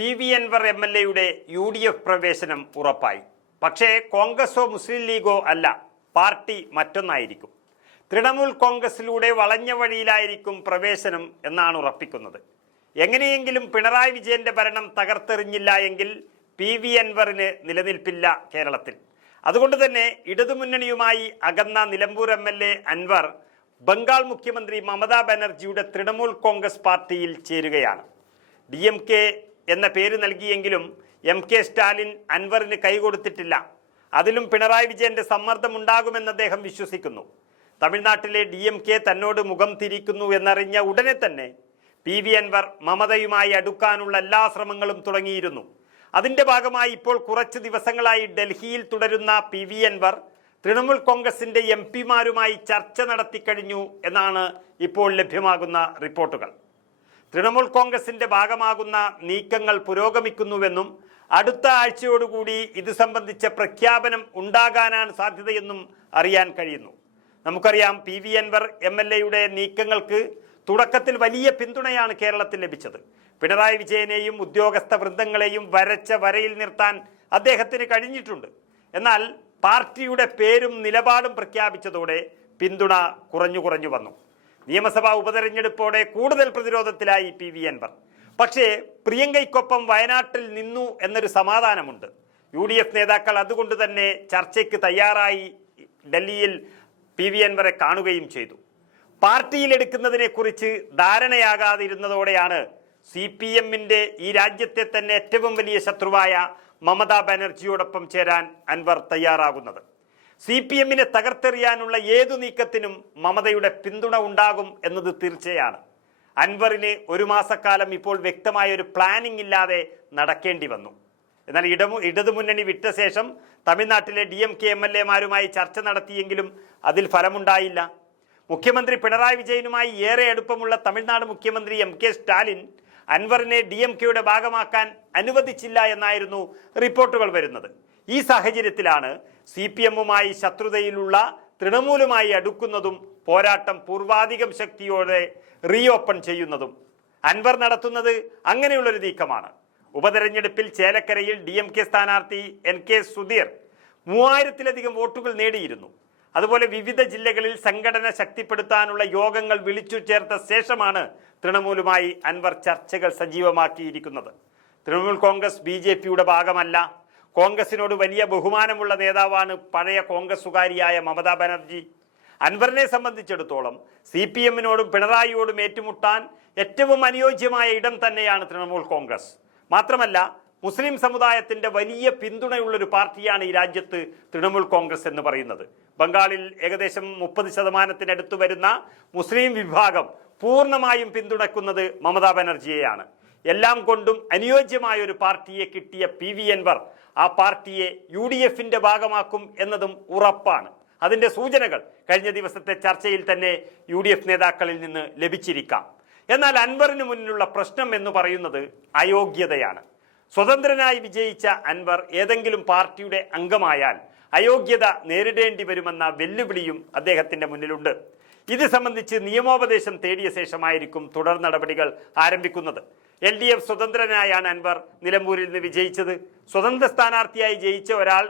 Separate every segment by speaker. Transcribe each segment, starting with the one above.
Speaker 1: P V Anvar M L എയുടെ U D F പ്രവേശനം ഉറപ്പായി. പക്ഷേ കോൺഗ്രസോ മുസ്ലിം ലീഗോ അല്ല പാർട്ടി മറ്റൊന്നായിരിക്കും. തൃണമൂൽ കോൺഗ്രസിലൂടെ വളഞ്ഞ വഴിയിലായിരിക്കും പ്രവേശനം എന്നാണ് ഉറപ്പിക്കുന്നത്. എങ്ങനെയെങ്കിലും പിണറായി വിജയന്റെ ഭരണം തകർത്തെറിഞ്ഞില്ല എങ്കിൽ പി വി അൻവറിന് നിലനിൽപ്പില്ല കേരളത്തിൽ. അതുകൊണ്ട് തന്നെ ഇടതുമുന്നണിയുമായി അകന്ന Nilambur M L A Anvar Bengal മുഖ്യമന്ത്രി മമതാ ബാനർജിയുടെ തൃണമൂൽ കോൺഗ്രസ് പാർട്ടിയിൽ ചേരുകയാണ്. ഡി എം കെ എന്ന പേര് നൽകിയെങ്കിലും എം കെ സ്റ്റാലിൻ അൻവറിന് കൈകൊടുത്തിട്ടില്ല. അതിലും പിണറായി വിജയന്റെ സമ്മർദ്ദം സമ്മർദ്ദമുണ്ടാകുമെന്ന് അദ്ദേഹം വിശ്വസിക്കുന്നു. തമിഴ്നാട്ടിലെ ഡി എം കെ തന്നോട് മുഖം തിരിക്കുന്നു എന്നറിഞ്ഞ ഉടനെ തന്നെ പി വി അൻവർ മമതയുമായി അടുക്കാനുള്ള എല്ലാ ശ്രമങ്ങളും തുടങ്ങിയിരുന്നു. അതിന്റെ ഭാഗമായി ഇപ്പോൾ കുറച്ച് ദിവസങ്ങളായി ഡൽഹിയിൽ തുടരുന്ന പി വി അൻവർ തൃണമൂൽ കോൺഗ്രസിന്റെ എം പിമാരുമായി ചർച്ച നടത്തിക്കഴിഞ്ഞു എന്നാണ് ഇപ്പോൾ ലഭ്യമാകുന്ന റിപ്പോർട്ടുകൾ. തൃണമൂൽ കോൺഗ്രസിന്റെ ഭാഗമാകുന്ന നീക്കങ്ങൾ പുരോഗമിക്കുന്നുവെന്നും അടുത്ത ആഴ്ചയോടുകൂടി ഇത് സംബന്ധിച്ച പ്രഖ്യാപനം ഉണ്ടാകാനാണ് സാധ്യതയെന്നും അറിയാൻ കഴിയുന്നു. നമുക്കറിയാം P V Anvar M L എയുടെ നീക്കങ്ങൾക്ക് തുടക്കത്തിൽ വലിയ പിന്തുണയാണ് കേരളത്തിൽ ലഭിച്ചത്. പിണറായി വിജയനെയും ഉദ്യോഗസ്ഥ വൃന്ദങ്ങളെയും വരച്ച വരയിൽ നിർത്താൻ അദ്ദേഹത്തിന് കഴിഞ്ഞിട്ടുണ്ട്. എന്നാൽ പാർട്ടിയുടെ പേരും നിലപാടും പ്രഖ്യാപിച്ചതോടെ പിന്തുണ കുറഞ്ഞു കുറഞ്ഞു വന്നു. നിയമസഭാ ഉപതെരഞ്ഞെടുപ്പോടെ കൂടുതൽ പ്രതിരോധത്തിലായി പി വി അൻവർ. പക്ഷേ പ്രിയങ്കയ്ക്കൊപ്പം വയനാട്ടിൽ നിന്നു എന്നൊരു സമാധാനമുണ്ട്. യു ഡി എഫ് നേതാക്കൾ അതുകൊണ്ട് തന്നെ ചർച്ചയ്ക്ക് തയ്യാറായി ഡൽഹിയിൽ പി വി അൻവറെ കാണുകയും ചെയ്തു. പാർട്ടിയിൽ എടുക്കുന്നതിനെക്കുറിച്ച് ധാരണയാകാതിരുന്നതോടെയാണ് സി പി എമ്മിന്റെ ഈ രാജ്യത്തെ തന്നെ ഏറ്റവും വലിയ ശത്രുവായ മമതാ ബാനർജിയോടൊപ്പം ചേരാൻ അൻവർ തയ്യാറാകുന്നത്. സി പി എമ്മിനെ തകർത്തെറിയാനുള്ള ഏതു നീക്കത്തിനും മമതയുടെ പിന്തുണ ഉണ്ടാകും എന്നത് തീർച്ചയാണ്. അൻവറിന് ഒരു മാസക്കാലം ഇപ്പോൾ വ്യക്തമായ ഒരു പ്ലാനിംഗ് ഇല്ലാതെ നടക്കേണ്ടി വന്നു. എന്നാൽ ഇടമു ഇടതുമുന്നണി വിട്ട ശേഷം തമിഴ്നാട്ടിലെ D M K M L എമാരുമായി ചർച്ച നടത്തിയെങ്കിലും അതിൽ ഫലമുണ്ടായില്ല. മുഖ്യമന്ത്രി പിണറായി വിജയനുമായി ഏറെ അടുപ്പമുള്ള തമിഴ്നാട് മുഖ്യമന്ത്രി എം കെ സ്റ്റാലിൻ അൻവറിനെ ഡി എം കെയുടെ ഭാഗമാക്കാൻ അനുവദിച്ചില്ല എന്നായിരുന്നു റിപ്പോർട്ടുകൾ വരുന്നത്. ഈ സാഹചര്യത്തിലാണ് സി പി എമ്മുമായി ശത്രുതയിലുള്ള തൃണമൂലുമായി അടുക്കുന്നതും പോരാട്ടം പൂർവാധികം ശക്തിയോടെ റീഓപ്പൺ ചെയ്യുന്നതും. അൻവർ നടത്തുന്നത് അങ്ങനെയുള്ളൊരു നീക്കമാണ്. ഉപതെരഞ്ഞെടുപ്പിൽ ചേലക്കരയിൽ ഡി എം കെ സ്ഥാനാർത്ഥി എൻ കെ സുധീർ മൂവായിരത്തിലധികം വോട്ടുകൾ നേടിയിരുന്നു. അതുപോലെ വിവിധ ജില്ലകളിൽ സംഘടന ശക്തിപ്പെടുത്താനുള്ള യോഗങ്ങൾ വിളിച്ചു ചേർത്ത ശേഷമാണ് തൃണമൂലുമായി അൻവർ ചർച്ചകൾ സജീവമാക്കിയിരിക്കുന്നത്. തൃണമൂൽ കോൺഗ്രസ് ബി ഭാഗമല്ല കോൺഗ്രസിനോട് വലിയ ബഹുമാനമുള്ള നേതാവാണ് പഴയ കോൺഗ്രസുകാരിയായ മമതാ ബാനർജി. അൻവറിനെ സംബന്ധിച്ചിടത്തോളം സി പി എമ്മിനോടും പിണറായിയോടും ഏറ്റുമുട്ടാൻ ഏറ്റവും അനുയോജ്യമായ ഇടം തന്നെയാണ് തൃണമൂൽ കോൺഗ്രസ്. മാത്രമല്ല മുസ്ലിം സമുദായത്തിന്റെ വലിയ പിന്തുണയുള്ളൊരു പാർട്ടിയാണ് ഈ രാജ്യത്ത് തൃണമൂൽ കോൺഗ്രസ് എന്ന് പറയുന്നത്. ബംഗാളിൽ ഏകദേശം മുപ്പത് ശതമാനത്തിനടുത്ത് വരുന്ന മുസ്ലിം വിഭാഗം പൂർണമായും പിന്തുണയ്ക്കുന്നത് മമതാ ബാനർജിയെയാണ്. എല്ലാം കൊണ്ടും അനുയോജ്യമായ ഒരു പാർട്ടിയെ കിട്ടിയ പി വി എൻവർ ആ പാർട്ടിയെ യു ഡി എഫിന്റെ ഭാഗമാക്കും എന്നതും ഉറപ്പാണ്. അതിന്റെ സൂചനകൾ കഴിഞ്ഞ ദിവസത്തെ ചർച്ചയിൽ തന്നെ യു ഡി എഫ് നേതാക്കളിൽ നിന്ന് ലഭിച്ചിരിക്കാം. എന്നാൽ അൻവറിന് മുന്നിലുള്ള പ്രശ്നം എന്ന് പറയുന്നത് അയോഗ്യതയാണ്. സ്വതന്ത്രനായി വിജയിച്ച അൻവർ ഏതെങ്കിലും പാർട്ടിയുടെ അംഗമായാൽ അയോഗ്യത നേരിടേണ്ടി വരുമെന്ന വെല്ലുവിളിയും അദ്ദേഹത്തിന്റെ മുന്നിലുണ്ട്. ഇത് സംബന്ധിച്ച് നിയമോപദേശം തേടിയ ശേഷമായിരിക്കും തുടർ നടപടികൾ ആരംഭിക്കുന്നത്. എൽ ഡി എഫ് സ്വതന്ത്രനായാണ് അൻവർ നിലമ്പൂരിൽ നിന്ന് വിജയിച്ചത്. സ്വതന്ത്ര സ്ഥാനാർത്ഥിയായി ജയിച്ച ഒരാൾ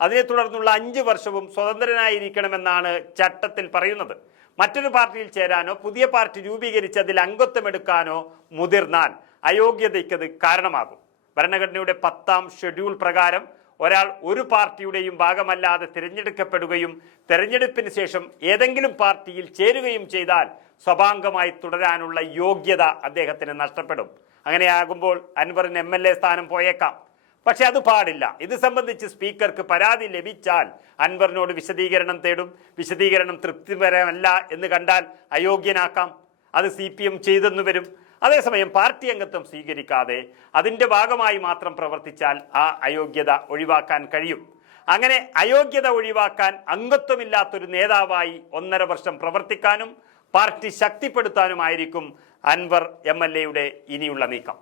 Speaker 1: അതിനെ തുടർന്നുള്ള അഞ്ച് വർഷവും സ്വതന്ത്രനായിരിക്കണമെന്നാണ് ചട്ടത്തിൽ പറയുന്നത്. മറ്റൊരു പാർട്ടിയിൽ ചേരാനോ പുതിയ പാർട്ടി രൂപീകരിച്ച് അതിൽ അംഗത്വമെടുക്കാനോ മുതിർന്നാൽ അയോഗ്യതയ്ക്കത് കാരണമാകും. ഭരണഘടനയുടെ പത്താം ഷെഡ്യൂൾ പ്രകാരം ഒരാൾ ഒരു പാർട്ടിയുടെയും ഭാഗമല്ലാതെ തിരഞ്ഞെടുക്കപ്പെടുകയും തെരഞ്ഞെടുപ്പിന് ശേഷം ഏതെങ്കിലും പാർട്ടിയിൽ ചേരുകയും ചെയ്താൽ സ്വഭാംഗമായി തുടരാനുള്ള യോഗ്യത അദ്ദേഹത്തിന് നഷ്ടപ്പെടും. അങ്ങനെയാകുമ്പോൾ അൻവറിന് എം എൽ എ സ്ഥാനം പോയേക്കാം. പക്ഷെ അത് പാടില്ല. ഇത് സംബന്ധിച്ച് സ്പീക്കർക്ക് പരാതി ലഭിച്ചാൽ അൻവറിനോട് വിശദീകരണം തേടും. വിശദീകരണം തൃപ്തിപരമല്ല എന്ന് കണ്ടാൽ അയോഗ്യനാക്കാം. അത് സി പി എം ചെയ്തെന്ന് വരും. അതേസമയം പാർട്ടി അംഗത്വം സ്വീകരിക്കാതെ അതിന്റെ ഭാഗമായി മാത്രം പ്രവർത്തിച്ചാൽ ആ അയോഗ്യത ഒഴിവാക്കാൻ കഴിയും. അങ്ങനെ അയോഗ്യത ഒഴിവാക്കാൻ അംഗത്വമില്ലാത്തൊരു നേതാവായി ഒന്നര വർഷം പ്രവർത്തിക്കാനും പാർട്ടി ശക്തിപ്പെടുത്താനുമായിരിക്കും അൻവർ എം എൽ എയുടെ ഇനിയുള്ള നീക്കം.